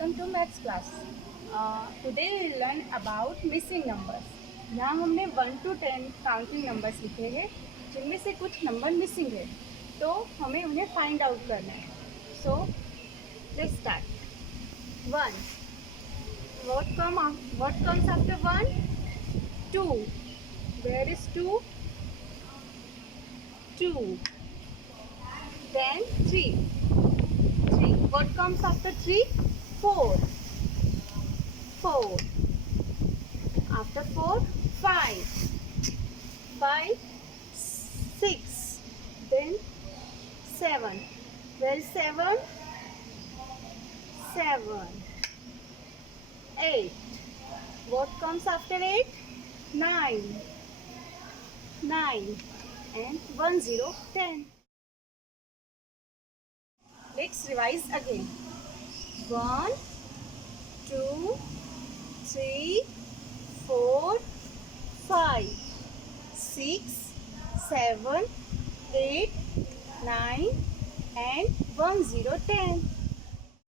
welcome to maths class. Today we will learn about missing numbers. यहाँ हमने 1 to 10 counting numbers लिखे हैं जिनमें से कुछ नंबर मिसिंग है, तो हमें उन्हें फाइंड आउट करना है. So let's start. 1. What comes after 1? 2. Where is 2? 2. Then 3. What comes after 3? 4. 4. After 4, 5. 5, 6. Then 7. Where is 7? 7. 8. What comes after 8? 9. 9. And 1, 0, 10. Let's revise again. 1, 2, 3, 4, 5, 6, 7, 8, 9 and 1, 0, 10.